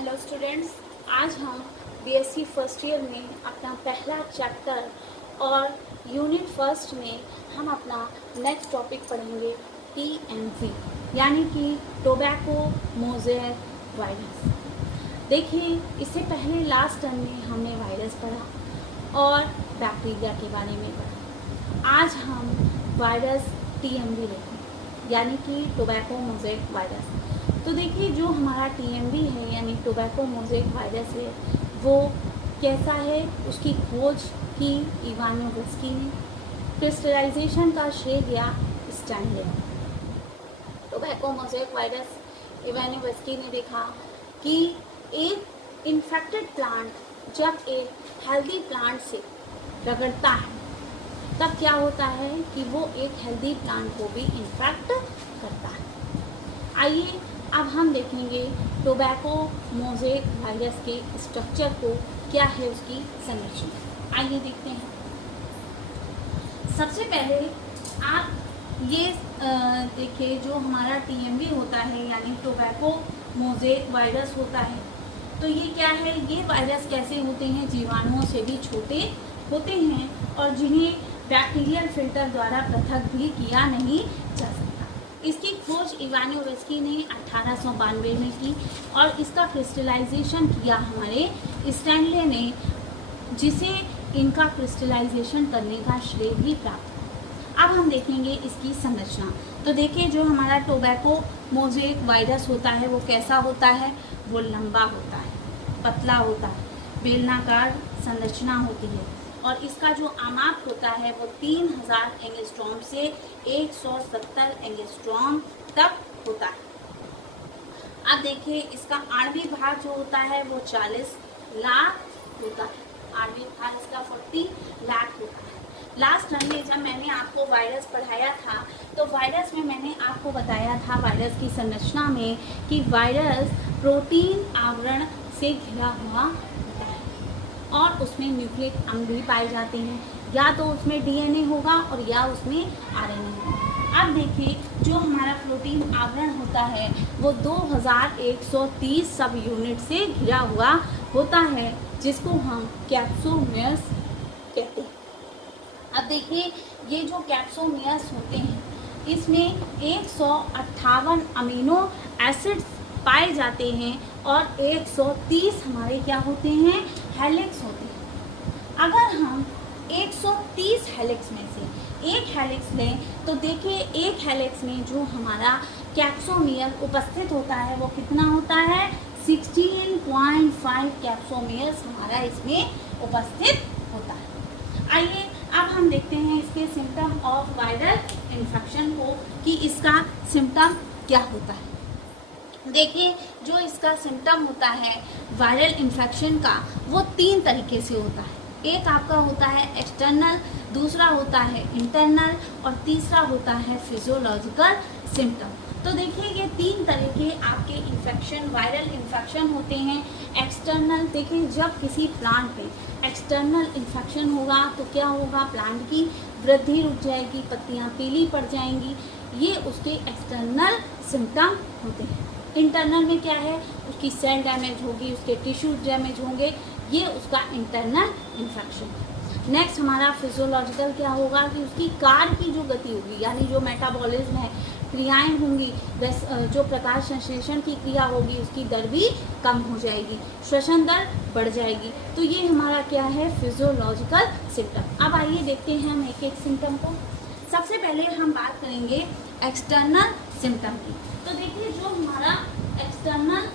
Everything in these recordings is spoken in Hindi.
हेलो स्टूडेंट्स, आज हम बीएससी फर्स्ट ईयर में अपना पहला चैप्टर और यूनिट फर्स्ट में हम अपना नेक्स्ट टॉपिक पढ़ेंगे टीएमवी यानी कि टोबैको मोज़ेक वायरस। देखिए, इससे पहले लास्ट टर्म में हमने वायरस पढ़ा और बैक्टीरिया के बारे में पढ़ा। आज हम वायरस टीएमवी लेंगे यानी कि टोबैको मोज़ेक वायरस। तो देखिए, जो हमारा टीएमवी है यानी टोबैको मोज़ेक वायरस है वो कैसा है, उसकी खोज की इवानोव्स्की ने, क्रिस्टलाइजेशन का श्रेय दिया Stanley. Tobacco mosaic virus Ivanovsky ने देखा कि एक इन्फेक्टेड प्लांट जब एक हेल्दी प्लांट से रगड़ता है तब क्या होता है कि वो एक हेल्दी प्लांट को भी इन्फेक्ट करता है। आइए अब हम देखेंगे टोबैको मोज़ेक वायरस के स्ट्रक्चर को, क्या है उसकी संरचना। आइए देखते हैं। सबसे पहले आप ये देखिए, जो हमारा टीएमवी होता है यानी टोबैको मोज़ेक वायरस होता है, तो ये क्या है, ये वायरस कैसे होते हैं, जीवाणुओं से भी छोटे होते हैं और जिन्हें बैक्टीरियल फिल्टर द्वारा पृथक भी किया नहीं जा सकता। इसकी खोज इवानोव्स्की ने 1892 में की और इसका क्रिस्टलाइजेशन किया हमारे स्टैनले ने, जिसे इनका क्रिस्टलाइजेशन करने का श्रेय भी प्राप्त। अब हम देखेंगे इसकी संरचना। तो देखिए, जो हमारा टोबैको मोज़ेक वायरस होता है वो कैसा होता है, वो लंबा होता है, पतला होता है, बेलनाकार संरचना होती है और इसका जो आमाप होता है वो 3000 एंगस्ट्रॉम से 170 एंगस्ट्रॉम तक होता है। अब देखिए, इसका आणविक भार जो होता है वो 40 लाख होता है। आणविक भार इसका 40 लाख होता है। लास्ट टाइम में जब मैंने आपको वायरस पढ़ाया था तो वायरस में मैंने आपको बताया था वायरस की संरचना में कि वायरस प्रोटीन आवरण से घिरा हुआ और उसमें न्यूक्लिक अम्ल भी पाए जाते हैं, या तो उसमें डीएनए होगा और या उसमें आरएनए होगा। अब देखिए, जो हमारा प्रोटीन आवरण होता है वो 2130 सब यूनिट से घिरा हुआ होता है, जिसको हम कैप्सोमियर्स कहते हैं। अब देखिए, ये जो कैप्सोमियर्स होते हैं इसमें 158 अमीनो एसिड्स पाए जाते हैं और 130 हमारे क्या होते हैं, हेलिक्स होते हैं। अगर हम 130 हेलिक्स में से एक हेलिक्स लें तो देखिए, एक हेलिक्स में जो हमारा कैप्सोमियर उपस्थित होता है वो कितना होता है, 16.5 कैप्सोमियर्स हमारा इसमें उपस्थित होता है। आइए अब हम देखते हैं इसके सिम्टम ऑफ वायरल इन्फेक्शन को, कि इसका सिम्टम क्या होता है। देखिए, जो इसका सिम्टम होता है वायरल इन्फेक्शन का वो 3 तरीके से होता है। एक आपका होता है एक्सटर्नल, दूसरा होता है इंटरनल और तीसरा होता है फिजियोलॉजिकल सिम्टम। तो देखिए, ये 3 तरह के आपके इन्फेक्शन, वायरल इन्फेक्शन होते हैं। एक्सटर्नल, देखिए जब किसी प्लांट में एक्सटर्नल इन्फेक्शन होगा तो क्या होगा, प्लांट की वृद्धि रुक जाएगी, पत्तियां पीली पड़ जाएंगी, ये उसके एक्सटर्नल सिम्टम होते हैं। इंटरनल में क्या है, उसकी सेल डैमेज होगी, उसके टिश्यू डैमेज होंगे, ये उसका इंटरनल इन्फेक्शन। नेक्स्ट हमारा फिजियोलॉजिकल क्या होगा कि उसकी कार्य की जो गति होगी यानी जो मेटाबॉलिज्म है, क्रियाएं होंगी, जो प्रकाश संश्लेषण की क्रिया होगी उसकी दर भी कम हो जाएगी, श्वसन दर बढ़ जाएगी। तो ये हमारा क्या है, फिजियोलॉजिकल सिम्टम। अब आइए देखते हैं हम एक एक सिम्टम को। सबसे पहले हम बात करेंगे एक्सटर्नल सिम्टम की। तो देखिए, जो हमारा एक्सटर्नल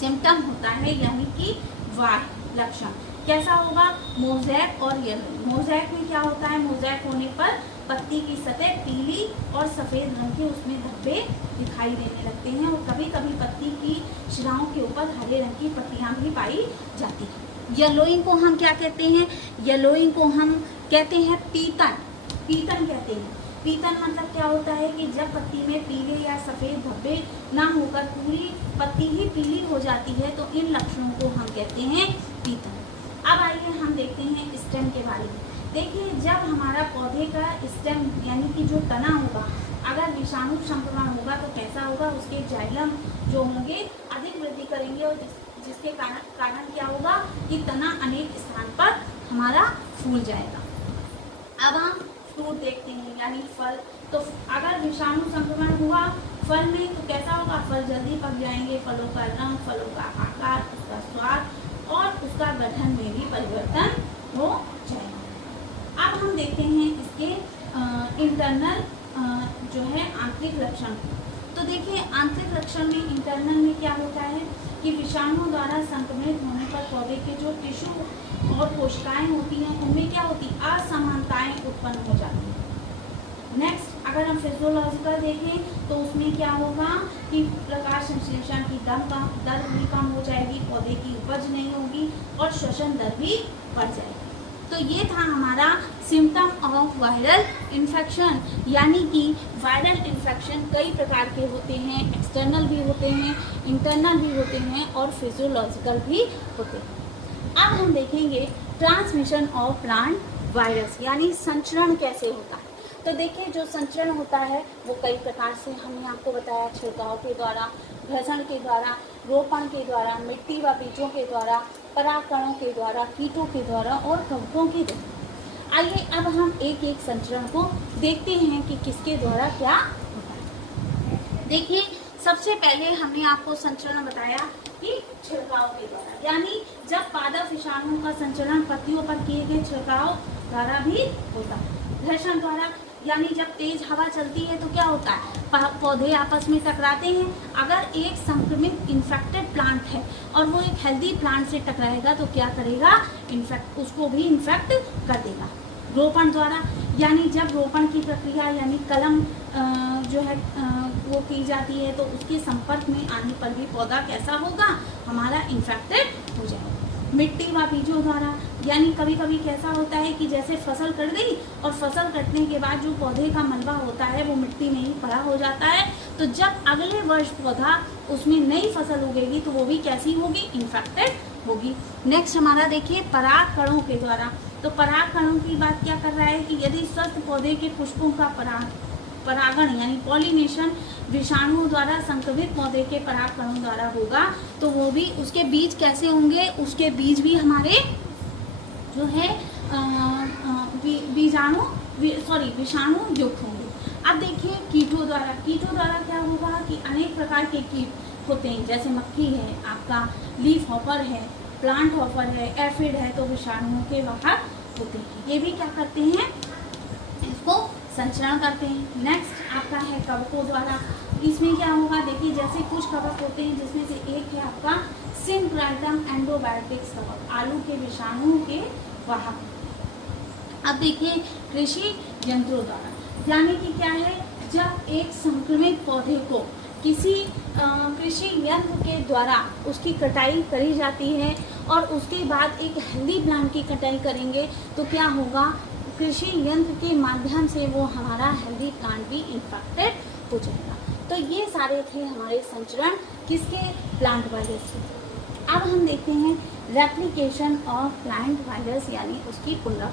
सिम्टम होता है यानी कि वाय लक्षण कैसा होगा, मोज़ेक और येलो। मोज़ेक में क्या होता है, मोज़ेक होने पर पत्ती की सतह पीली और सफ़ेद रंग के उसमें धब्बे दिखाई देने लगते हैं और कभी कभी पत्ती की शिराओं के ऊपर हरे रंग की पत्तियां भी पाई जाती हैं। येलोइंग को हम क्या कहते हैं, येलोइंग को हम कहते हैं पीतन। पीतन कहते हैं। पीतन मतलब क्या होता है कि जब पत्ती में पीले या सफ़ेद धब्बे ना होकर पूरी पत्ती ही पीली हो जाती है तो इन लक्षणों को हम कहते हैं पीतन। अब आइए हम देखते हैं स्टेम के बारे में। देखिए, जब हमारा पौधे का स्टेम यानी कि जो तना होगा, अगर विषाणु संक्रमण होगा तो कैसा होगा, उसके उसके जाइलम जो होंगे अधिक वृद्धि करेंगे और जिसके कारण क्या होगा कि तना अनेक स्थान पर हमारा फूल जाएगा। अब हम फ्रूट देखते हैं यानी फल। तो अगर विषाणु संक्रमण हुआ फल में तो कैसा होगा, फल जल्दी पक जाएंगे, फलों का रंग, फलों का आकार, उसका स्वाद और उसका गठन में भी परिवर्तन हो जाएगा। अब हम देखते हैं इसके इंटरनल जो है आंतरिक लक्षण। तो देखिए आंतरिक लक्षण में इंटरनल में क्या होता है कि विषाणु द्वारा संक्रमित होने पर पौधे के जो टिश्यू और कोशिकाएं होती हैं उनमें क्या होती असमानताएं उत्पन्न हो जाती हैं। नेक्स्ट अगर हम फिजियोलॉजिकल देखें तो उसमें क्या होगा कि प्रकाश संश्लेषण की दर भी कम हो जाएगी, पौधे की उपज नहीं होगी और श्वसन दर भी बढ़ जाएगी। तो ये था हमारा सिम्टम ऑफ वायरल इन्फेक्शन, यानी कि वायरल इन्फेक्शन कई प्रकार के होते हैं, एक्सटर्नल भी होते हैं, इंटरनल भी होते हैं और फिजियोलॉजिकल भी होते हैं। अब हम देखेंगे ट्रांसमिशन ऑफ प्लांट वायरस यानी संचरण कैसे होता है। तो देखिए जो संचरण होता है वो कई प्रकार से हमने आपको बताया, छिड़काव के द्वारा, घर्षण के द्वारा, रोपण के द्वारा, मिट्टी व बीजों के द्वारा, परागकणों के द्वारा, कीटों के द्वारा और कवकों के द्वारा। आइए अब हम एक एक संचरण को देखते हैं कि किसके द्वारा क्या होता है। देखिए सबसे पहले हमने आपको संचरण बताया कि छिड़काव के द्वारा, यानी जब पादप विषाणु का संचरण पत्तियों पर किए गए छिड़काव द्वारा भी होता है। घर्षण द्वारा यानी जब तेज हवा चलती है तो क्या होता है, पौधे आपस में टकराते हैं। अगर एक संक्रमित इन्फेक्टेड प्लांट है और वो एक हेल्दी प्लांट से टकराएगा तो क्या करेगा, उसको भी इन्फेक्ट कर देगा। रोपण द्वारा यानी जब रोपण की प्रक्रिया यानी कलम जो है वो की जाती है तो उसके संपर्क में आने पर भी पौधा कैसा होगा, हमारा इन्फेक्टेड हो जाएगा। मिट्टी व बीजों द्वारा यानी कभी कभी कैसा होता है कि जैसे फसल कट गई और फसल कटने के बाद जो पौधे का मलबा होता है वो मिट्टी में ही पड़ा हो जाता है, तो जब अगले वर्ष पौधा उसमें नई फसल उगेगी तो वो भी कैसी होगी, इन्फेक्टेड होगी। नेक्स्ट हमारा देखिए परागकणों के द्वारा। तो परागकणों की बात क्या कर रहा है कि यदि स्वस्थ पौधे के पुष्पों का परागण यानी पॉलिनेशन विषाणुओं द्वारा संक्रमित पौधे के परागकणों द्वारा होगा तो वो भी उसके बीज कैसे होंगे, उसके बीज भी हमारे जो है विषाणु युक्त होंगे। अब देखिए कीटों द्वारा क्या होगा कि अनेक प्रकार के कीट होते हैं, जैसे मक्खी है, आपका लीफ हॉपर है, प्लांट हॉपर है, एफिड है, तो विषाणुओं के वाहक होते हैं। ये भी क्या करते हैं, इसको संचरण करते हैं। नेक्स्ट आपका है कवकों द्वारा। इसमें क्या होगा, देखिए जैसे कुछ कवक होते हैं जिसमें से एक है आपका सिंक्राइटम एंडोबायोटिक्स कवक, आलू के विषाणुओं के वाहक। अब देखिए कृषि यंत्रों द्वारा, यानी कि क्या है, जब एक संक्रमित पौधे को किसी कृषि यंत्र के द्वारा उसकी कटाई करी जाती है और उसके बाद एक हेल्दी प्लांट की कटाई करेंगे तो क्या होगा, कृषि यंत्र के माध्यम से वो हमारा हेल्दी प्लांट भी इन्फेक्टेड हो जाएगा। तो ये सारे थे हमारे संचरण किसके, प्लांट वायरस के। अब हम देखते हैं रेप्लिकेशन ऑफ प्लांट वायरस यानी उसकी पुनरावृत्ति।